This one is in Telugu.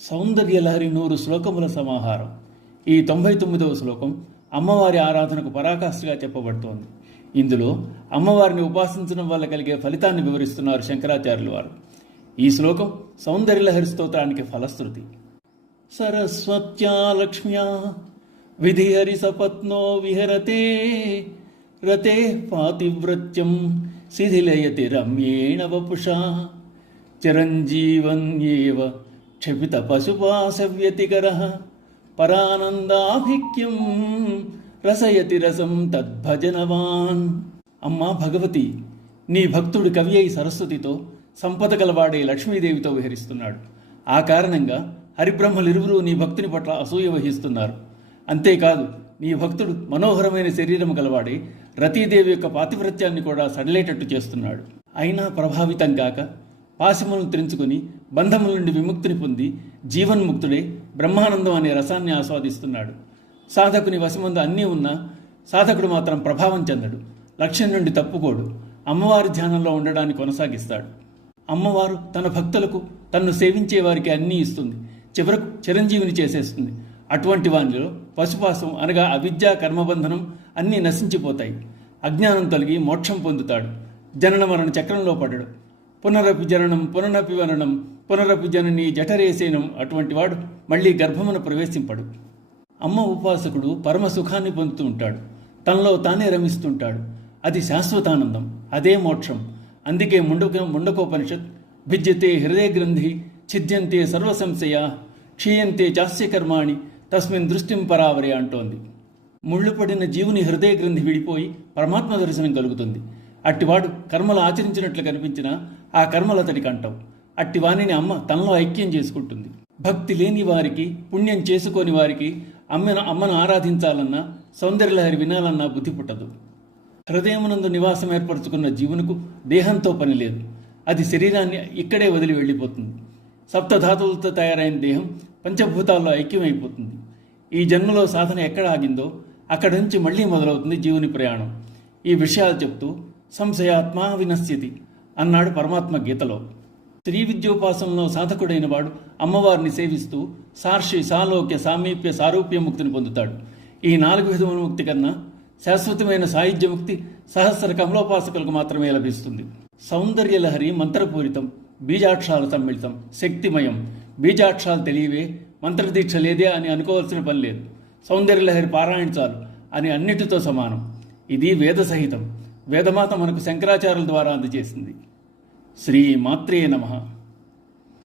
సౌందర్యలహరి 100 శ్లోకముల సమాహారం. ఈ 99వ శ్లోకం అమ్మవారి ఆరాధనకు పరాకాష్ఠగా చెప్పబడుతోంది. ఇందులో అమ్మవారిని ఉపాసించడం వల్ల కలిగే ఫలితాన్ని వివరిస్తున్నారు శంకరాచార్యులు వారు. ఈ శ్లోకం సౌందర్యలహరి స్తోత్రానికి ఫలశ్రుతి. సరస్వత్యా లక్ష్మ్యా విధిహరి సపత్నో విహరతే రతే పాతివ్రత్యం శిథిలయతి రమ్యేణ వపుషా చిరంజీవన్యేవ క్షపిత పశుపాశవ్యతికర పరానందాభిక్యం రసయతి రసం తద్భజనవాన్. అమ్మా భగవతి, నీ భక్తుడు కవి అయి సరస్వతితో సంపద కలవాడే లక్ష్మీదేవితో విహరిస్తున్నాడు. ఆ కారణంగా హరిబ్రహ్మలిరువురు నీ భక్తుని పట్ల అసూయ వహిస్తున్నారు. అంతేకాదు, నీ భక్తుడు మనోహరమైన శరీరం కలవాడే రతీదేవి యొక్క పాతివ్రత్యాన్ని కూడా సడలేటట్టు చేస్తున్నాడు. అయినా ప్రభావితం కాక పాశములను త్రెంచుకుని బంధముల నుండి విముక్తిని పొంది జీవన్ముక్తుడే బ్రహ్మానందం అనే రసాన్ని ఆస్వాదిస్తున్నాడు. సాధకుని వశమందు అన్నీ ఉన్నా సాధకుడు మాత్రం ప్రభావం చెందడు, లక్ష్యం నుండి తప్పుకోడు, అమ్మవారి ధ్యానంలో ఉండడాన్ని కొనసాగిస్తాడు. అమ్మవారు తన భక్తులకు తన్ను సేవించే వారికి అన్నీ ఇస్తుంది, చివరకు చిరంజీవిని చేసేస్తుంది. అటువంటి వానిలో పశుపాసం అనగా అవిద్య కర్మబంధనం అన్నీ నశించిపోతాయి. అజ్ఞానం తొలగి మోక్షం పొందుతాడు. జనన మరణ చక్రంలో పడడు. పునరపి జననం పునరపి వననం పునరపి జనని జఠరేసేనం. అటువంటి వాడు మళ్ళీ గర్భమును ప్రవేశింపడు. అమ్మ ఉపాసకుడు పరమ సుఖాన్ని పొందుతూ ఉంటాడు, తనలో తానే రమిస్తుంటాడు. అది శాశ్వతానందం, అదే మోక్షం. అందుకే ముండకోపనిషత్ భిద్యతే హృదయ గ్రంథి ఛిద్యంతే సర్వసంశయ క్షీయంతే చాస్యకర్మాణి తస్మిన్ దృష్టిం పరావరే అంటోంది. ముళ్ళు పడిన జీవుని హృదయ గ్రంథి విడిపోయి పరమాత్మ దర్శనం కలుగుతుంది. అట్టివాడు కర్మలు ఆచరించినట్లు కనిపించినా ఆ కర్మలు అతడికి అంటవు. అట్టి వాణిని అమ్మ తనలో ఐక్యం చేసుకుంటుంది. భక్తి లేని వారికి, పుణ్యం చేసుకోని వారికి అమ్మను ఆరాధించాలన్నా సౌందర్యలహరి వినాలన్నా బుద్ధి పుట్టదు. హృదయమునందు నివాసం ఏర్పరచుకున్న జీవునకు దేహంతో పని లేదు. అది శరీరాన్ని ఇక్కడే వదిలి వెళ్ళిపోతుంది. సప్తధాతువులతో తయారైన దేహం పంచభూతాల్లో ఐక్యమైపోతుంది. ఈ జన్మలో సాధన ఎక్కడ ఆగిందో అక్కడి నుంచి మళ్ళీ మొదలవుతుంది జీవుని ప్రయాణం. ఈ విషయాలు చెప్తూ సంశయాత్మా వినశ్యతి అన్నాడు పరమాత్మ గీతలో. శ్రీ విద్యోపాసనలో సాధకుడైన వాడు అమ్మవారిని సేవిస్తూ సార్షి సాలోక్య సామీప్య సారూప్య ముక్తిని పొందుతాడు. ఈ 4 విధముల ముక్తి కన్నా శాశ్వతమైన సాయుధ్య ముక్తి సహస్ర కమలోపాసకులకు మాత్రమే లభిస్తుంది. సౌందర్యలహరి మంత్రపూరితం, బీజాక్షరాల సమ్మిళితం, శక్తిమయం. బీజాక్షరాలు తెలియవే, మంత్రదీక్ష లేదే అని అనుకోవాల్సిన పని లేదు. సౌందర్యలహరి పారాయణించాలు అని అన్నిటితో సమానం. ఇది వేద సహితం. వేదమాత మనకు శంకరాచార్యుల ద్వారా అందజేసింది. శ్రీమాత్రే నమః.